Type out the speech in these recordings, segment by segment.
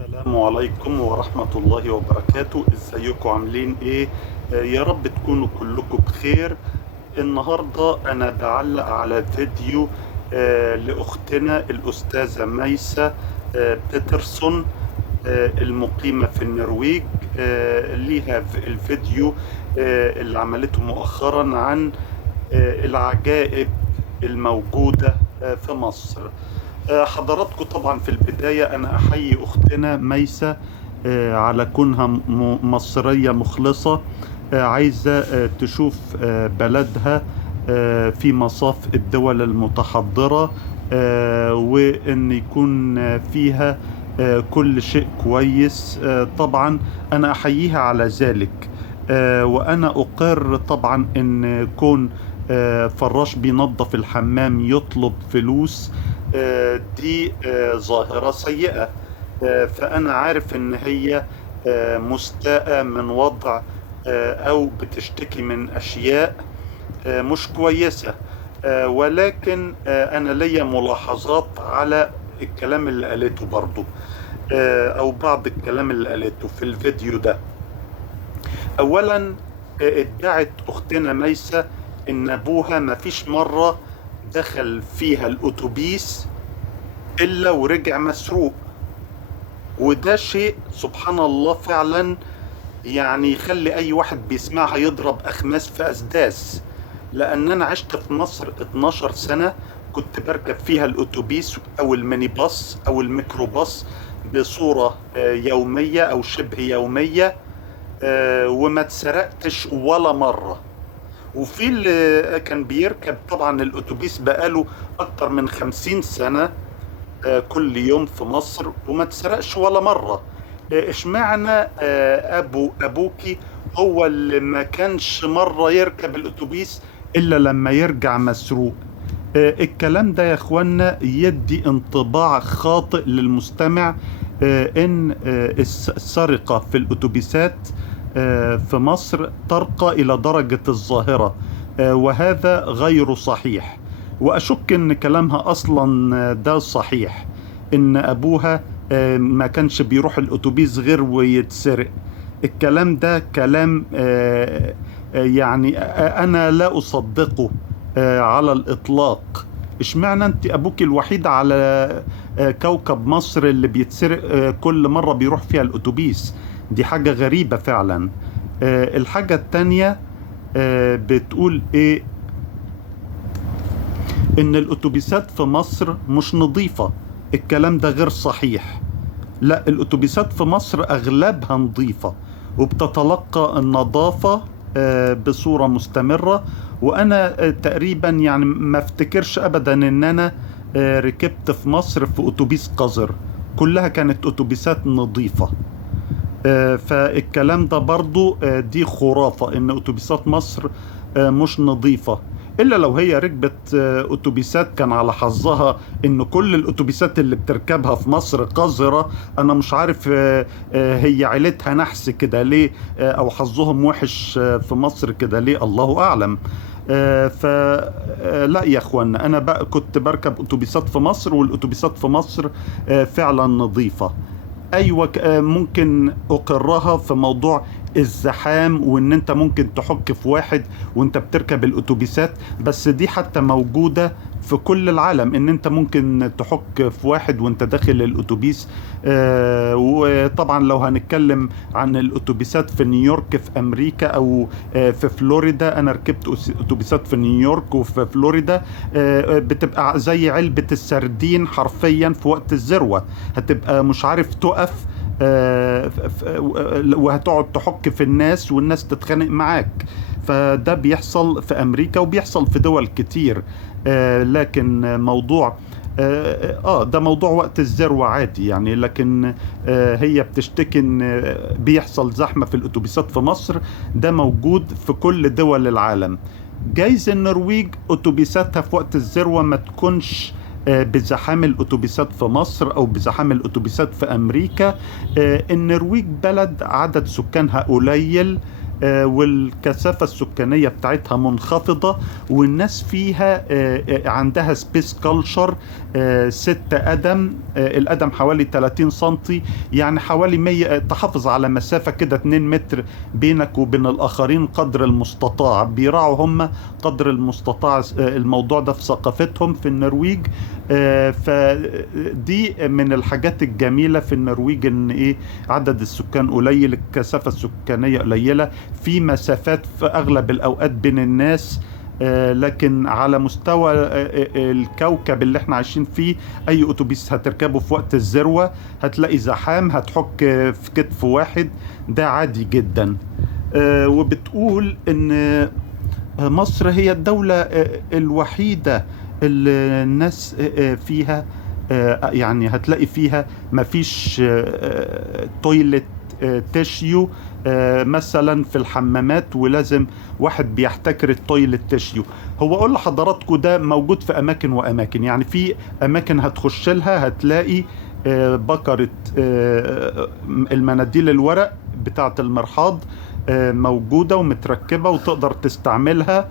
السلام عليكم ورحمة الله وبركاته. ازيكم عاملين ايه؟ يا رب تكونوا كلكم بخير. النهاردة انا بعلق على فيديو لأختنا الأستاذة ميسة بيترسون المقيمة في النرويج. ليها الفيديو اللي عملته مؤخرا عن العجائب الموجودة في مصر. حضراتكم طبعا في البداية أنا أحيي أختنا ميسة على كونها مصرية مخلصة، عايزة تشوف بلدها في مصاف الدول المتحضرة، وأن يكون فيها كل شيء كويس. طبعا أنا أحييها على ذلك، وأنا أقر طبعا أن كون فراش بينظف الحمام يطلب فلوس، دي ظاهرة سيئة. فأنا عارف إن هي مستاءة من وضع، أو بتشتكي من أشياء مش كويسة. ولكن أنا ليا ملاحظات على الكلام اللي قالته برضو، أو بعض الكلام اللي قالته في الفيديو ده. أولا ادعت أختنا ميسة إن أبوها مفيش مرة دخل فيها الأتوبيس إلا ورجع مسروق، وده شيء سبحان الله فعلا يعني يخلي أي واحد بيسمعها يضرب أخماس في أسداس. لأن أنا عشت في مصر 12 سنة، كنت بركب فيها الأتوبيس أو الميني باص أو الميكروباص بصورة يومية أو شبه يومية، وما اتسرقتش ولا مرة. وفي اللي كان بيركب طبعا الأتوبيس بقاله أكتر من 50 سنة كل يوم في مصر وما تسرقش ولا مرة. اشمعنى أبوكي هو اللي ما كانش مرة يركب الأتوبيس إلا لما يرجع مسروق؟ الكلام ده يا اخوانا يدي انطباع خاطئ للمستمع، ان السرقة في الأتوبيسات في مصر ترقى إلى درجة الظاهرة، وهذا غير صحيح. وأشك إن كلامها أصلا ده صحيح، إن أبوها ما كانش بيروح الأتوبيس غير ويتسرق. الكلام ده كلام يعني أنا لا أصدقه على الإطلاق. اشمعنى أنت أبوك الوحيد على كوكب مصر اللي بيتسرق كل مرة بيروح فيها الأتوبيس؟ دي حاجة غريبة فعلا. الحاجة التانية بتقول إيه؟ إن الأتوبيسات في مصر مش نظيفة. الكلام ده غير صحيح. لا، الأتوبيسات في مصر أغلبها نظيفة وبتتلقى النظافة بصورة مستمرة. وأنا تقريبا يعني ما افتكرش أبدا إن أنا ركبت في مصر في أتوبيس قذر، كلها كانت أتوبيسات نظيفة. فالكلام ده برضو دي خرافة إن أتوبيسات مصر مش نظيفة، إلا لو هي ركبت أتوبيسات كان على حظها إن كل الأتوبيسات اللي بتركبها في مصر قذرة. أنا مش عارف هي عيلتها نحس كده ليه، أو حظهم وحش في مصر كده ليه، الله أعلم. فلا يا اخوانا، انا بقى كنت بركب اتوبيسات في مصر، والاتوبيسات في مصر فعلا نظيفة. ايوه، ممكن اقرها في موضوع الزحام، وان انت ممكن تحك في واحد وانت بتركب الاتوبيسات، بس دي حتى موجودة في كل العالم، ان انت ممكن تحك في واحد وانت داخل الاتوبيس. وطبعا لو هنتكلم عن الاتوبيسات في نيويورك في امريكا او في فلوريدا، انا ركبت اتوبيسات في نيويورك وفي فلوريدا، بتبقى زي علبة السردين حرفيا في وقت الذروة. هتبقى مش عارف تقف، وهتقعد تحك في الناس والناس تتخانق معاك. فده بيحصل في أمريكا وبيحصل في دول كتير. لكن موضوع ده موضوع وقت الذروة عادي يعني. لكن هي بتشتكي ان بيحصل زحمة في الأتوبيسات في مصر، ده موجود في كل دول العالم. جايز النرويج أتوبيساتها في وقت الذروة ما تكونش بزحام الأتوبيسات في مصر أو بزحام الأتوبيسات في أمريكا. النرويج بلد عدد سكانها قليل، والكثافة السكانية بتاعتها منخفضة، والناس فيها عندها سبيس كلتشر، ست أدم، القدم حوالي 30 سنتي، يعني حوالي 100، تحافظ على مسافة كده 2 متر بينك وبين الآخرين قدر المستطاع. بيراعوا هم قدر المستطاع الموضوع ده في ثقافتهم في النرويج. فدي من الحاجات الجميلة في النرويج، ان ايه، عدد السكان قليل، الكثافة السكانية قليلة، في مسافات في اغلب الاوقات بين الناس. لكن على مستوى الكوكب اللي احنا عايشين فيه، اي اتوبيس هتركبه في وقت الذروة هتلاقي زحام، هتحك في كتف واحد، ده عادي جدا. وبتقول ان مصر هي الدولة الوحيدة اللي الناس فيها، يعني هتلاقي فيها مفيش تويلت تيشيو مثلا في الحمامات، ولازم واحد بيحتكر التويلت تيشيو. هو اقول لحضراتكم ده موجود في اماكن واماكن، يعني في اماكن هتخش لها هتلاقي بكرة المناديل الورق بتاعة المرحاض موجودة ومتركبة وتقدر تستعملها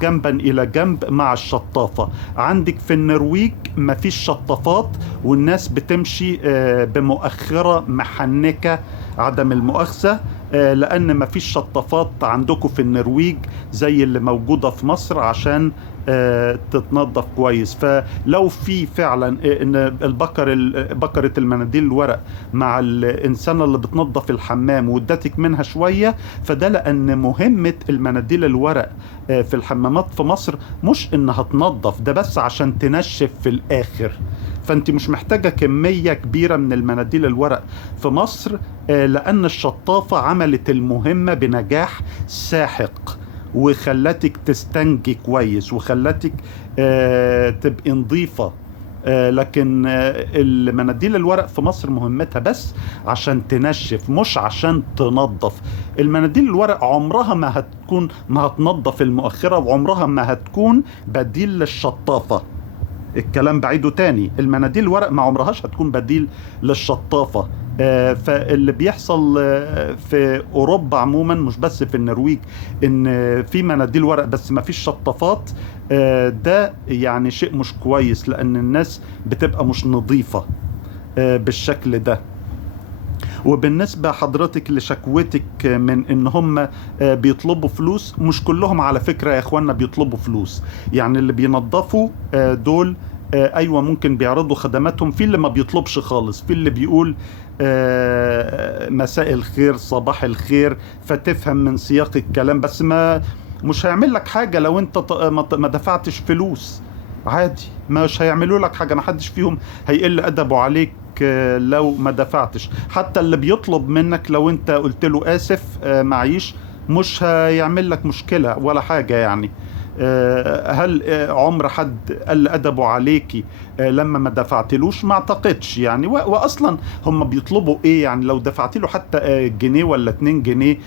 جنبا إلى جنب مع الشطافة. عندك في النرويج مفيش شطافات، والناس بتمشي بمؤخرة محنكة، عدم المؤاخذة، لأن مفيش شطافات عندكم في النرويج زي اللي موجودة في مصر عشان تتنظف كويس. فلو في فعلا ان بكرة المناديل الورق مع الانسانة اللي بتنظف الحمام وادتك منها شوية، فده لان مهمة المناديل الورق في الحمامات في مصر مش انها تنظف، ده بس عشان تنشف في الاخر. فانت مش محتاجة كمية كبيرة من المناديل الورق في مصر، لان الشطافة عملت المهمة بنجاح ساحق، وخلتك تستنجي كويس، وخلتك تبقي نظيفة. لكن المناديل الورق في مصر مهمتها بس عشان تنشف مش عشان تنظف. المناديل الورق عمرها ما هتنظف المؤخرة، وعمرها ما هتكون بديل للشطافة. الكلام بعيده تاني، المناديل الورق ما عمرهاش هتكون بديل للشطافة. فاللي بيحصل في أوروبا عموما، مش بس في النرويج، إن في مناديل ورق بس ما فيش شطافات، ده يعني شيء مش كويس، لأن الناس بتبقى مش نظيفة بالشكل ده. وبالنسبة حضرتك لشكوتك من ان هم بيطلبوا فلوس، مش كلهم على فكرة يا اخوانا بيطلبوا فلوس. يعني اللي بينظفوا دول ايوه ممكن بيعرضوا خدماتهم، في اللي ما بيطلبش خالص، في اللي بيقول مساء الخير صباح الخير، فتفهم من سياق الكلام، بس مش هيعمل لك حاجة لو انت ما دفعتش فلوس، عادي مش هيعملوا لك حاجة، ما حدش فيهم هيقل أدبه عليك لو ما دفعتش. حتى اللي بيطلب منك لو انت قلت له آسف معيش، مش هيعمل لك مشكلة ولا حاجة يعني. هل عمر حد قل أدبه عليكي لما ما دفعتلوش؟ ما اعتقدش يعني. واصلا هم بيطلبوا ايه يعني؟ لو دفعت له حتى جنيه ولا 2 جنيه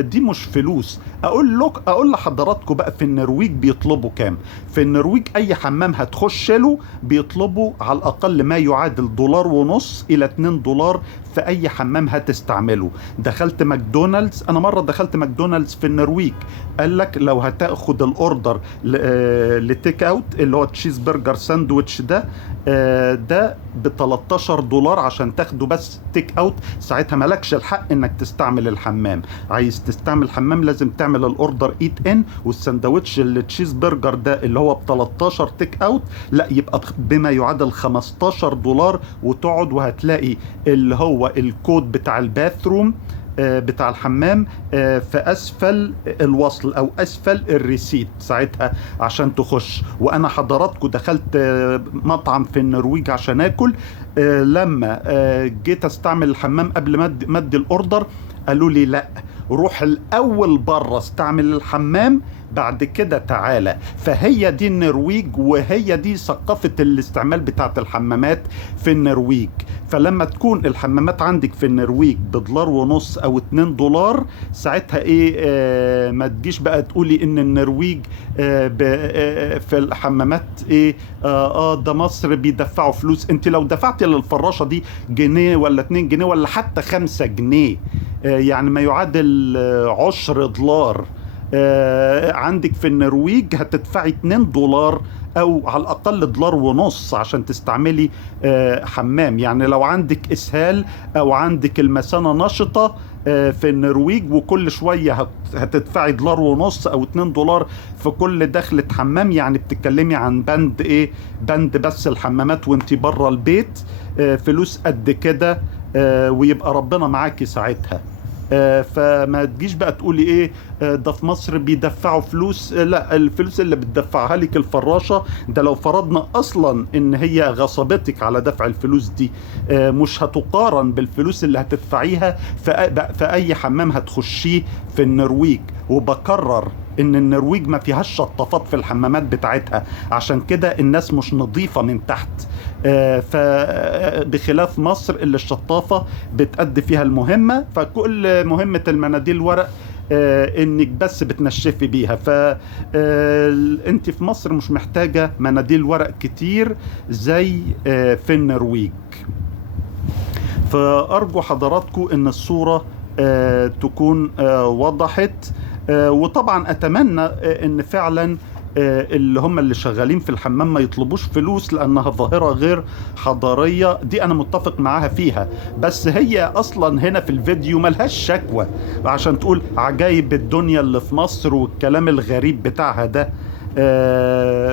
دي مش فلوس. اقول لحضراتكم بقى في النرويج بيطلبوا كام. في النرويج اي حمام هتخش له بيطلبوا على الاقل ما يعادل $1.50 إلى $2 في اي حمام هتستعمله. دخلت ماكدونالدز، انا مرة دخلت ماكدونالدز في النرويج، قال لك لو هتاخد الاوردر لتيك اوت اللي هو تشيز برجر ساندويتش ده $13 عشان تاخده بس تيك اوت. ساعتها مالكش الحق انك تستعمل الحمام. عايز تستعمل الحمام لازم تعمل الاوردر ايت ان، والساندويتش اللي تشيز برجر ده اللي هو ب13 تيك اوت لا يبقى بما يعادل $15، وتقعد وهتلاقي اللي هو الكود بتاع الباثروم بتاع الحمام في اسفل الوصل او اسفل الريسيت ساعتها عشان تخش. وانا حضراتكم دخلت مطعم في النرويج عشان اكل، لما جيت استعمل الحمام قبل ما ادي الاوردر قالوا لي لا، روح الاول بره استعمل الحمام بعد كده تعالى. فهي دي النرويج، وهي دي ثقافة الاستعمال بتاعت الحمامات في النرويج. فلما تكون الحمامات عندك في النرويج $1.50 او $2، ساعتها ايه ما تجيش بقى تقولي ان النرويج في الحمامات ايه ده مصر بيدفعوا فلوس. انت لو دفعتي للفراشة دي جنيه ولا 2 جنيه ولا حتى 5 جنيه يعني ما يعادل $10، عندك في النرويج هتدفعي $2 او على الاقل $1.50 عشان تستعملي حمام. يعني لو عندك اسهال او عندك المثانة نشطة في النرويج، وكل شوية هتدفعي $1.50 او $2 في كل دخلة حمام، يعني بتتكلمي عن بند ايه، بند بس الحمامات وانت بره البيت فلوس قد كده، ويبقى ربنا معاكي ساعتها. فما تجيش بقى تقولي ايه ده في مصر بيدفعوا فلوس. لا، الفلوس اللي بتدفعها لك الفراشة ده لو فرضنا اصلا ان هي غصبتك على دفع الفلوس دي، مش هتقارن بالفلوس اللي هتدفعيها في اي حمام هتخشيه في النرويج. وبكرر ان النرويج ما فيهاش شطافات في الحمامات بتاعتها، عشان كده الناس مش نظيفة من تحت. فبخلاف مصر اللي الشطافة بتأدي فيها المهمة، فكل مهمة المناديل الورق انك بس بتنشفي بيها. فانت في مصر مش محتاجة مناديل ورق كتير زي في النرويج. فأرجو حضراتكم ان الصورة تكون وضحت. وطبعا اتمنى ان فعلا اللي هم اللي شغالين في الحمام ما يطلبوش فلوس، لانها ظاهرة غير حضارية. دي انا متفق معاها فيها، بس هي اصلا هنا في الفيديو ملهاش شكوى عشان تقول عجايب الدنيا اللي في مصر والكلام الغريب بتاعها ده.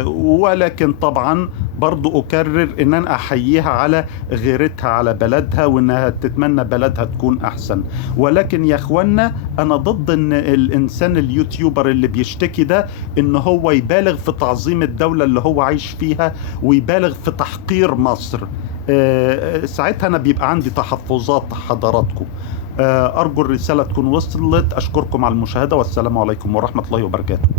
ولكن طبعا برضو أكرر إن أنا أحييها على غيرتها على بلدها، وإنها تتمنى بلدها تكون أحسن. ولكن يا أخوانا، أنا ضد إن الإنسان اليوتيوبر اللي بيشتكي ده إن هو يبالغ في تعظيم الدولة اللي هو عايش فيها، ويبالغ في تحقير مصر. ساعتها أنا بيبقى عندي تحفظات حضراتكم. أرجو الرسالة تكون وصلت. أشكركم على المشاهدة، والسلام عليكم ورحمة الله وبركاته.